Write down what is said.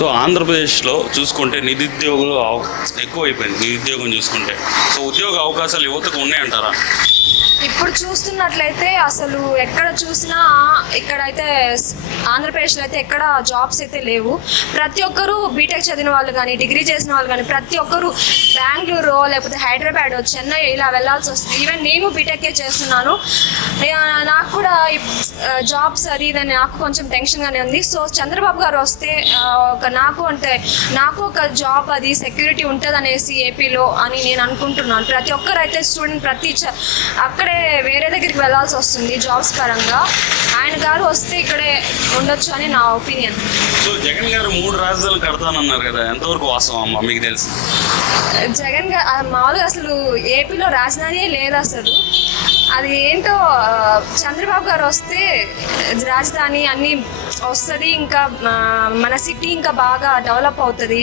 So ఆంధ్రప్రదేశ్లో చూసుకుంటే నిరుద్యోగులు అవ- ఎక్కువైపోయింది నిరుద్యోగం చూసుకుంటే. సో ఉద్యోగ అవకాశాలు యువతకు ఉన్నాయంటారా? చూసుకున్నట్లయితే అసలు ఎక్కడ చూసినా ఇక్కడైతే ఆంధ్రప్రదేశ్లో అయితే ఎక్కడ జాబ్స్ అయితే లేవు. ప్రతి ఒక్కరూ బీటెక్ చదివిన వాళ్ళు కానీ డిగ్రీ చేసిన వాళ్ళు కానీ ప్రతి ఒక్కరూ బెంగళూరు లేకపోతే హైదరాబాద్ చెన్నై ఇలా వెళ్ళాల్సి వస్తుంది. ఈవెన్ నేను బీటెక్కే చేస్తున్నాను. నాకు కూడా జాబ్స్ అది ఇదని నాకు కొంచెం టెన్షన్గానే ఉంది. సో చంద్రబాబు గారు వస్తే ఒక నాకు అంటే నాకు ఒక జాబ్ అది సెక్యూరిటీ ఉంటుంది అనేసి ఏపీలో అని నేను అనుకుంటున్నాను. ప్రతి ఒక్కరు అయితే స్టూడెంట్ ప్రతి చ- అక్కడే వేరే దగ్గరికి వెళ్ళాల్సి వస్తుంది జాబ్స్ పరంగా. ఆయన గారు వస్తే ఇక్కడే ఉండొచ్చు అని నా ఒపీనియన్ సో జగన్ గారు మూడు రాజధానులు కడతానన్నారు కదా ఎంతవరకు వాస్తవం అమ్మా? మీకు తెలుసు. జగన్ గారు మామూలుగా అసలు ఏపీలో రాజధానియే లేదు అసలు. అది ఏంటో చంద్రబాబు గారు వస్తే రాజధాని అన్నీ వస్తుంది ఇంకా మన సిటీ ఇంకా బాగా డెవలప్ అవుతుంది.